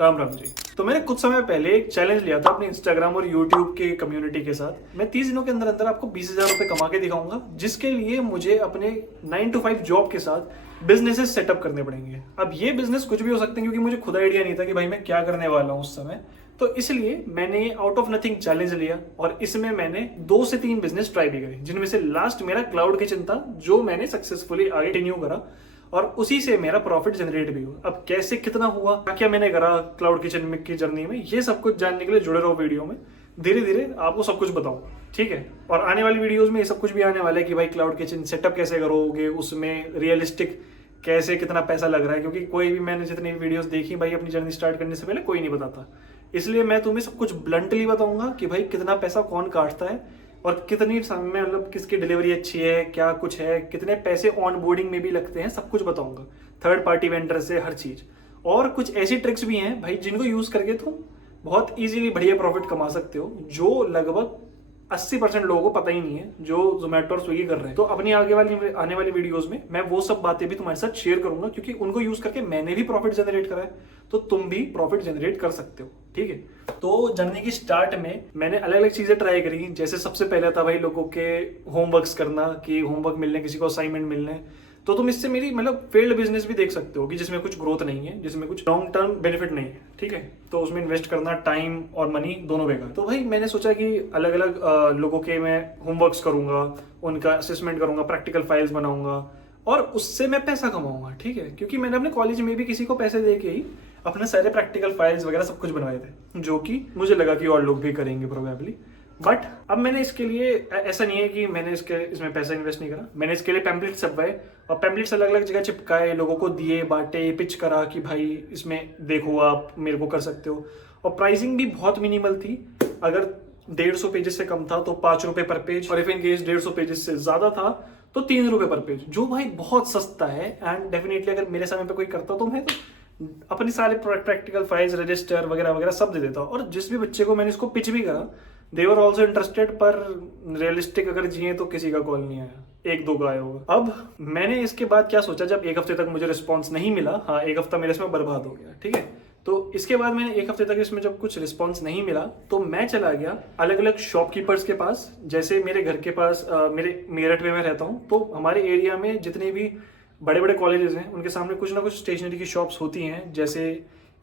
राम राम जी। तो मैंने कुछ समय पहले एक चैलेंज लिया था अपने इंस्टाग्राम और यूट्यूब के कम्युनिटी के साथ। मैं 30 दिनों के अंदर अंदर आपको 20,000 रुपए कमा के दिखाऊंगा, जिसके लिए मुझे अपने 9 to 5 जॉब के साथ बिजनेसेस सेटअप करने पड़ेंगे। अब ये बिजनेस कुछ भी हो सकते हैं, क्योंकि मुझे खुद आइडिया नहीं था कि भाई मैं क्या करने वाला हूँ उस समय। तो इसलिए मैंने आउट ऑफ नथिंग चैलेंज लिया और इसमें मैंने 2 से 3 बिजनेस ट्राई भी करे, जिनमें से लास्ट मेरा क्लाउड किचन था, जो मैंने सक्सेसफुली आगे कंटिन्यू करा और उसी से मेरा प्रॉफिट जनरेट भी हुआ। अब कैसे, कितना हुआ, क्या क्या मैंने करा क्लाउड किचन की जर्नी में, ये सब कुछ जानने के लिए जुड़े रहो वीडियो में। धीरे धीरे आपको सब कुछ बताऊंगा, ठीक है। और आने वाली वीडियोस में ये सब कुछ भी आने वाला है कि भाई क्लाउड किचन सेटअप कैसे करोगे, उसमें रियलिस्टिक कैसे कितना पैसा लग रहा है, क्योंकि कोई भी, मैंने जितनी वीडियोस देखी भाई अपनी जर्नी स्टार्ट करने से पहले कोई नहीं बताता। इसलिए मैं तुम्हें सब कुछ ब्लंटली बताऊंगा कि भाई कितना पैसा कौन काटता है और कितनी समय में, मतलब किसकी डिलीवरी अच्छी है, क्या कुछ है, कितने पैसे ऑन बोर्डिंग में भी लगते हैं, सब कुछ बताऊंगा। थर्ड पार्टी वेंडर से हर चीज, और कुछ ऐसी ट्रिक्स भी हैं भाई जिनको यूज करके तुम बहुत इजीली बढ़िया प्रॉफिट कमा सकते हो, जो लगभग 80% लोगों को पता ही नहीं है, जो जोमेटो और स्विगी कर रहे हैं। तो अपनी आने वाली वीडियोस में मैं वो सब बातें भी तुम्हारे साथ शेयर करूंगा, क्योंकि उनको यूज करके मैंने भी प्रॉफिट जनरेट करा है, तो तुम भी प्रॉफिट जनरेट कर सकते हो, ठीक है। तो जर्नी की स्टार्ट में मैंने अलग अलग चीजें ट्राई करी। जैसे सबसे पहले था भाई लोगों के होमवर्क्स करना, कि होमवर्क मिलने, किसी को असाइनमेंट मिलने। तो तुम इससे मेरी मतलब फेल्ड बिजनेस भी देख सकते हो कि जिसमें कुछ ग्रोथ नहीं है, जिसमें कुछ लॉन्ग टर्म बेनिफिट नहीं है, ठीक है। तो उसमें इन्वेस्ट करना टाइम और मनी दोनों बेकार। तो भाई मैंने सोचा कि अलग अलग लोगों के मैं होमवर्क्स करूंगा, उनका असेसमेंट करूंगा, प्रैक्टिकल फाइल्स बनाऊंगा और उससे मैं पैसा कमाऊंगा, ठीक है। क्योंकि मैंने अपने कॉलेज में भी किसी को पैसे दे के ही अपने सारे प्रैक्टिकल फाइल्स वगैरह सब कुछ बनवाए थे, जो कि मुझे लगा कि और लोग भी करेंगे प्रोबेबली। बट अब मैंने इसके लिए, ऐसा नहीं है कि मैंने इसमें पैसा इन्वेस्ट नहीं करा, मैंने इसके लिए पैम्पलेट्स छपवाए और पैम्पलेट्स अलग अलग जगह चिपकाए, लोगों को दिए, बांटे, पिच करा कि भाई इसमें देखो आप मेरे को कर सकते हो। और प्राइसिंग भी बहुत मिनिमल थी। अगर 150 पेजेस से कम था तो 5 रुपए पर पेज, और इफ इन केस 150 पेजेस से ज्यादा था तो 3 रुपए पर पेज, जो भाई बहुत सस्ता है। एंड डेफिनेटली अगर मेरे समय पे कोई करता तो मैं तो अपनी सारे प्रैक्टिकल फाइल्स, रजिस्टर वगैरह वगैरह सब दे देता। और जिस भी बच्चे को मैंने इसको पिच भी करा, दे वर ऑल्सो इंटरेस्टेड, पर रियलिस्टिक अगर जिए तो किसी का कॉल नहीं आया, 1-2 का आया होगा। अब मैंने इसके बाद क्या सोचा, जब 1 हफ्ते तक मुझे रिस्पॉन्स नहीं मिला, हाँ 1 हफ्ता मेरे इसमें बर्बाद हो गया, ठीक है। तो इसके बाद मैंने 1 हफ्ते तक इसमें जब कुछ रिस्पॉन्स नहीं मिला तो मैं चला गया अलग अलग शॉपकीपर्स के पास। जैसे मेरे घर के पास, मेरे मेरठ में मैं रहता हूँ, तो हमारे एरिया में जितने भी बड़े बड़े कॉलेजेस हैं उनके सामने कुछ ना कुछ स्टेशनरी की शॉप्स होती हैं। जैसे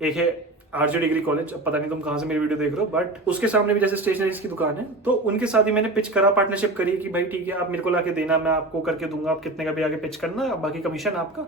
एक है आरजे डिग्री कॉलेज, अब पता नहीं तुम कहाँ से मेरी वीडियो देख रहे हो, बट उसके सामने भी जैसे स्टेशनरीज की दुकान है, तो उनके साथ ही मैंने पिच करा, पार्टनरशिप करी कि भाई ठीक है आप मेरे को लाके देना, मैं आपको करके दूंगा, आप कितने का भी आगे पिच करना, बाकी कमीशन आपका,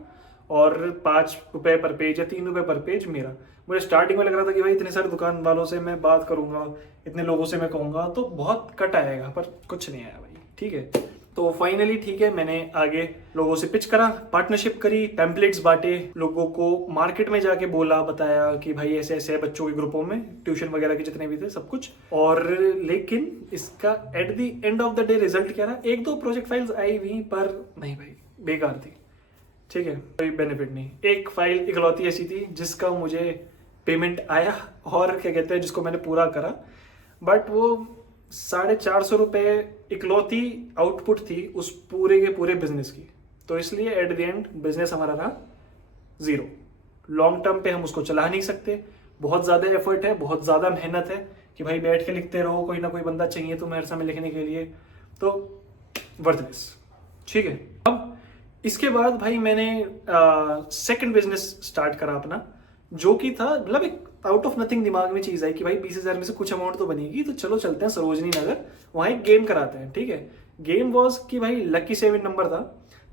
और 5 रुपए पर पेज या 3 रुपए पर पेज मेरा। मुझे स्टार्टिंग में लग रहा था कि भाई इतने सारे दुकान वालों से मैं बात करूंगा, इतने लोगों से मैं कहूंगा तो बहुत कट आएगा, पर कुछ नहीं आया भाई, ठीक है। तो फाइनली ठीक है, मैंने आगे लोगों से पिच करा, पार्टनरशिप करी, टेम्पलेट्स बांटे, लोगों को मार्केट में जाके बोला, बताया कि भाई ऐसे ऐसे है, बच्चों के ग्रुपों में, ट्यूशन वगैरह के जितने भी थे सब कुछ। और लेकिन इसका at the end of the day result क्या रहा, 1-2 प्रोजेक्ट फाइल्स आई हुई, पर नहीं भाई बेकार थी, ठीक है, कोई बेनिफिट नहीं। एक फाइल इकलौती ऐसी थी जिसका मुझे पेमेंट आया और क्या कहते हैं, जिसको मैंने पूरा करा, बट वो 450 रुपये इकलौती आउटपुट थी उस पूरे के पूरे बिजनेस की। तो इसलिए एट द एंड बिजनेस हमारा रहा 0। लॉन्ग टर्म पे हम उसको चला नहीं सकते, बहुत ज़्यादा एफर्ट है, बहुत ज़्यादा मेहनत है कि भाई बैठ के लिखते रहो, कोई ना कोई बंदा चाहिए तुम्हें हर समय लिखने के लिए, तो वर्थलेस, ठीक है। अब इसके बाद भाई मैंने सेकंड बिजनेस स्टार्ट करा अपना, जो कि था मतलब एक आउट ऑफ नथिंग दिमाग में चीज आई कि भाई 20,000 में से कुछ अमाउंट तो बनेगी, तो चलो चलते हैं सरोजनी नगर, वहां एक गेम कराते हैं, ठीक है। गेम वॉज कि भाई लकी 7 नंबर था।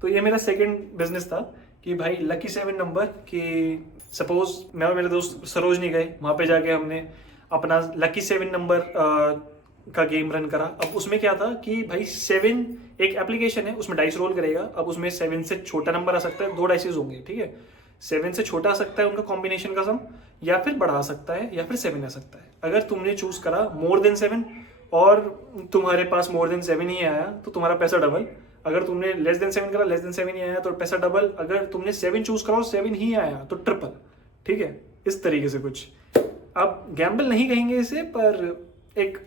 तो ये मेरा सेकंड बिजनेस था कि भाई लकी 7 नंबर, कि सपोज मैं और मेरे दोस्त सरोजनी गए, वहां पे जाके हमने अपना लकी 7 नंबर का गेम रन करा। अब उसमें क्या था कि भाई 7 एक एप्लीकेशन है, उसमें डाइस रोल करेगा। अब उसमें 7 से छोटा नंबर आ सकता है, 2 डाइसेस होंगे, ठीक है। 7 से छोटा आ सकता है उनका कॉम्बिनेशन का सम, या फिर बढ़ा सकता है, या फिर 7 आ सकता है। अगर तुमने चूज करा मोर देन 7 और तुम्हारे पास मोर देन 7 ही आया तो तुम्हारा पैसा डबल। अगर तुमने लेस देन 7 करा, लेस देन 7 ही आया तो पैसा डबल। अगर तुमने 7 चूज करा और 7 ही आया तो ट्रिपल, ठीक है। इस तरीके से कुछ, अब गैम्बल नहीं कहेंगे इसे, पर एक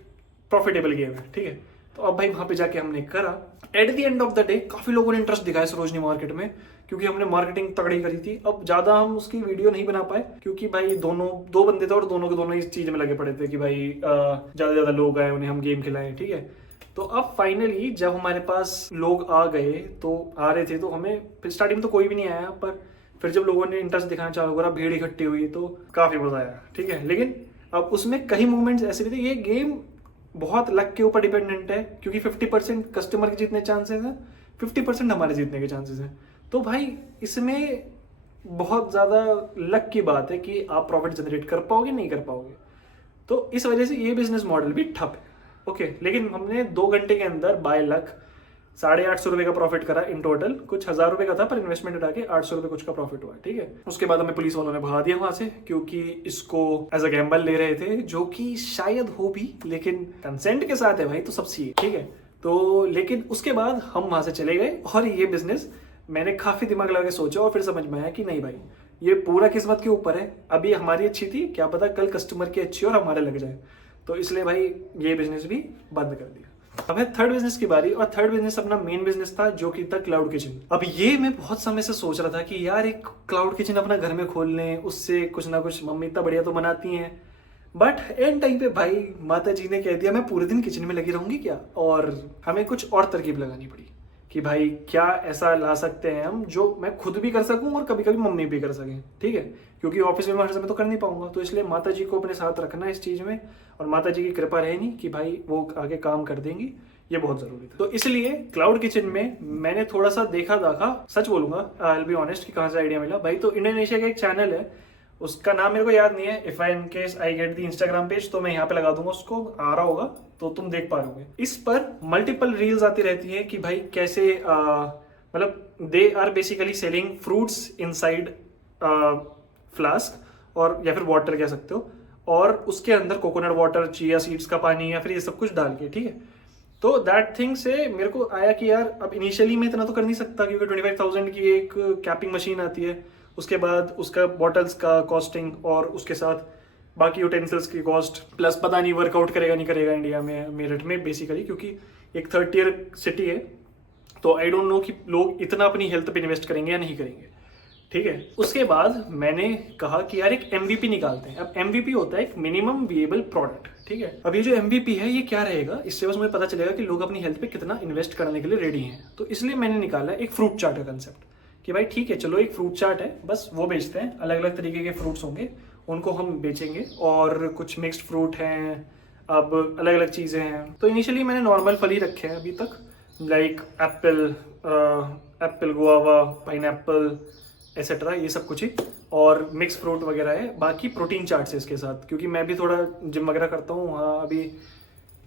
प्रॉफिटेबल गेम है, ठीक है। तो अब भाई वहां पे जाके हमने करा। At the end of the day काफी लोगों ने इंटरेस्ट दिखाया सरोजनी मार्केट में, क्योंकि हमने मार्केटिंग तगड़ी करी थी। अब ज्यादा हम उसकी वीडियो नहीं बना पाए, क्योंकि भाई दो बंदे थे और दोनों के दोनों इस चीज में लगे पड़े थे कि भाई ज्यादा से ज्यादा लोग आए, उन्हें हम गेम खिलाएं, ठीक है। तो अब फाइनली जब हमारे पास लोग आ गए, तो आ रहे थे, तो हमें स्टार्टिंग में तो कोई भी नहीं आया, पर फिर जब लोगों ने इंटरेस्ट दिखाना चालू करा, भीड़ इकट्ठी हुई, तो काफी मजा आया, ठीक है। लेकिन अब उसमें कई मूवमेंट्स ऐसे भी थे। ये गेम बहुत लक के ऊपर डिपेंडेंट है, क्योंकि 50% कस्टमर के जीतने चांसेस हैं, 50% हमारे जीतने के चांसेस हैं। तो भाई इसमें बहुत ज़्यादा लक की बात है कि आप प्रॉफिट जनरेट कर पाओगे नहीं कर पाओगे। तो इस वजह से ये बिजनेस मॉडल भी ठप है, ओके। लेकिन हमने 2 घंटे के अंदर बाय लक 850 रुपये का प्रॉफिट करा इन टोटल। कुछ 1000 रुपये का था, पर इन्वेस्टमेंट हटा के 800 रुपये कुछ का प्रॉफिट हुआ, ठीक है। उसके बाद हमें पुलिस वालों ने भगा दिया वहां से, क्योंकि इसको एज अ गैम्बल ले रहे थे, जो कि शायद हो भी, लेकिन कंसेंट के साथ है भाई, तो सब सही है, ठीक है। तो लेकिन उसके बाद हम वहां से चले गए, और ये बिजनेस मैंने काफी दिमाग लगा के सोचा, और फिर समझ में आया कि नहीं भाई, ये पूरा किस्मत के ऊपर है। अभी हमारी अच्छी थी, क्या पता कल कस्टमर की अच्छी और हमारे लग जाए। तो इसलिए भाई ये बिजनेस भी बंद कर दिया। अब है थर्ड बिजनेस की बारी, और थर्ड बिजनेस अपना मेन बिजनेस था, जो कि था क्लाउड किचन। अब ये मैं बहुत समय से सोच रहा था कि यार एक क्लाउड किचन अपना घर में खोल लें, उससे कुछ ना कुछ, मम्मी इतना बढ़िया तो बनाती हैं, बट एंड टाइम पे भाई माता जी ने कह दिया मैं पूरे दिन किचन में लगी रहूंगी क्या, और हमें कुछ और तरकीब लगानी पड़ी कि भाई क्या ऐसा ला सकते हैं हम जो मैं खुद भी कर सकूं और कभी कभी मम्मी भी कर सकें, ठीक है। क्योंकि ऑफिस में मैं हर समय तो कर नहीं पाऊंगा, तो इसलिए माता जी को अपने साथ रखना इस चीज में, और माता जी की कृपा रहे नहीं कि भाई वो आगे काम कर देंगी, ये बहुत जरूरी था। तो इसलिए क्लाउड किचन में मैंने थोड़ा सा देखा, सच बोलूंगा, आई विल बी ऑनेस्ट, कि कहाँ से आइडिया मिला भाई। तो इंडोनेशिया का एक चैनल है, उसका नाम मेरे को याद नहीं है, if I in case I get the Instagram page तो मैं यहाँ पे लगा दूंगा, उसको आ रहा होगा तो तुम देख पा रहे। इस पर मल्टीपल रील्स आती रहती हैं कि भाई कैसे मतलब they are basically selling fruits inside flask, और या फिर वाटर कह सकते हो, और उसके अंदर कोकोनट वाटर, चिया सीड्स का पानी, या फिर ये सब कुछ डाल के, ठीक है। तो दैट थिंग से मेरे को आया कि यार अब इनिशियली मैं इतना तो कर नहीं सकता, क्योंकि 25,000 की एक कैपिंग मशीन आती है, उसके बाद उसका बॉटल्स का कॉस्टिंग, और उसके साथ बाकी यूटेंसिल्स की कॉस्ट, प्लस पता नहीं वर्कआउट करेगा नहीं करेगा इंडिया में, मेरठ में बेसिकली, क्योंकि एक 3rd tier सिटी है। तो आई डोंट नो कि लोग इतना अपनी हेल्थ पे इन्वेस्ट करेंगे या नहीं करेंगे, ठीक है। उसके बाद मैंने कहा कि यार एक MVP निकालते हैं। अब MVP होता है एक मिनिमम विएबल प्रोडक्ट, ठीक है। अब ये जो MVP है ये क्या रहेगा, इससे बस मुझे पता चलेगा कि लोग अपनी हेल्थ पे कितना इन्वेस्ट करने के लिए रेडी हैं। तो इसलिए मैंने निकाला एक फ्रूट चार्ट का कंसेप्ट, कि भाई ठीक है चलो एक फ्रूट चार्ट है, बस वो बेचते हैं, अलग अलग तरीके के फ्रूट्स होंगे, उनको हम बेचेंगे, और कुछ मिक्स्ड फ्रूट हैं, अब अलग अलग चीज़ें हैं। तो इनिशियली मैंने नॉर्मल फल ही रखे हैं अभी तक, like Apple, guava, pineapple etcetera, ये सब कुछ ही, और मिक्स फ्रूट वगैरह है। बाकी प्रोटीन चार्ट्स है इसके साथ, क्योंकि मैं भी थोड़ा जिम वगैरह करता हूँ, हाँ अभी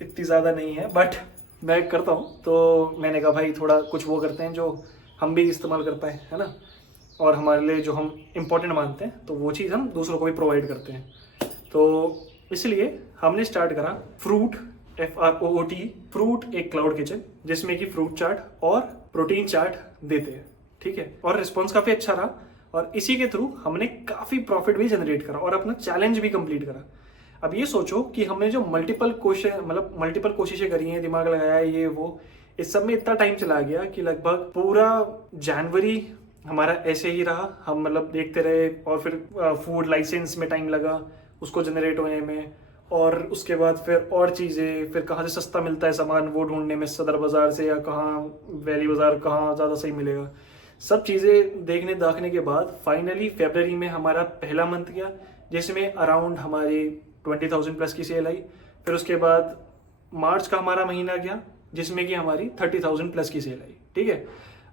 इतनी ज़्यादा नहीं है बट मैं करता हूँ। तो मैंने कहा भाई थोड़ा कुछ वो करते हैं जो हम भी इस्तेमाल कर पाए, है ना, और हमारे लिए जो हम इम्पोर्टेंट मानते हैं, तो वो चीज़ हम दूसरों को भी प्रोवाइड करते हैं। तो इसलिए हमने स्टार्ट करा फ्रूट, FROOT, फ्रूट एक क्लाउड किचन, जिसमें कि फ्रूट चार्ट और प्रोटीन चार्ट देते हैं, ठीक है। और रिस्पॉन्स काफ़ी अच्छा रहा, और इसी के थ्रू हमने काफ़ी प्रॉफिट भी जनरेट करा, और अपना चैलेंज भी कंप्लीट करा। अब ये सोचो कि हमने जो मल्टीपल कोशिशें करी हैं, दिमाग लगाया है, ये वो, इस सब में इतना टाइम चला गया कि लगभग पूरा जनवरी हमारा ऐसे ही रहा। हम मतलब देखते रहे, और फिर फूड लाइसेंस में टाइम लगा उसको जनरेट होने में, और उसके बाद फिर और चीज़ें, फिर कहाँ से सस्ता मिलता है सामान वो ढूंढने में, सदर बाज़ार से या कहाँ वैली बाज़ार कहाँ ज़्यादा सही मिलेगा, सब चीज़ें देखने दाखने के बाद फाइनली फरवरी में हमारा पहला मंथ गया, जिसमें अराउंड हमारी 20,000 प्लस की सेल आई। फिर उसके बाद मार्च का हमारा महीना गया, जिसमें कि हमारी 30,000 प्लस की सेल आई, ठीक है।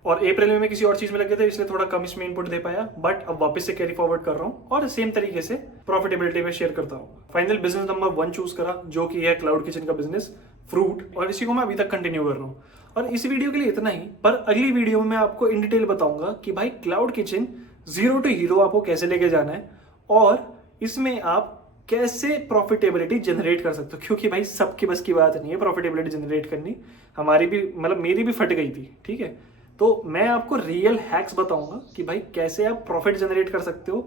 और अप्रैल में मैं किसी और चीज में लग गया था, इसलिए थोड़ा कम इसमें इनपुट दे पाया, बट अब वापस से कैरी फॉरवर्ड कर रहा हूँ, और सेम तरीके से प्रॉफिटेबिलिटी में शेयर करता हूँ। फाइनल बिजनेस नंबर 1 चूज करा, जो कि है क्लाउड किचन का बिजनेस, फ्रूट, और इसी को मैं अभी तक कंटिन्यू कर रहा हूँ। और इस वीडियो के लिए इतना ही, पर अगली वीडियो में मैं आपको इन डिटेल बताऊंगा कि भाई क्लाउड किचन 0 to हीरो आपको कैसे लेके जाना है, और इसमें आप कैसे प्रॉफिटेबिलिटी जनरेट कर सकते हो, क्योंकि भाई सबकी बस की बात नहीं है प्रॉफिटेबिलिटी जनरेट करनी, हमारी भी मतलब मेरी भी फट गई थी, ठीक है। तो मैं आपको रियल हैक्स बताऊंगा कि भाई कैसे आप प्रॉफिट जनरेट कर सकते हो,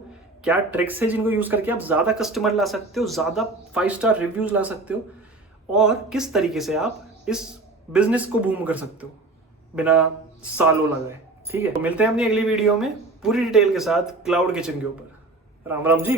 क्या ट्रिक्स है जिनको यूज करके आप ज्यादा कस्टमर ला सकते हो, ज्यादा 5 स्टार रिव्यूज ला सकते हो, और किस तरीके से आप इस बिजनेस को बूम कर सकते हो बिना सालों लगाए। ठीक है, तो मिलते हैं अपनी अगली वीडियो में पूरी डिटेल के साथ क्लाउड किचन के ऊपर। राम राम जी।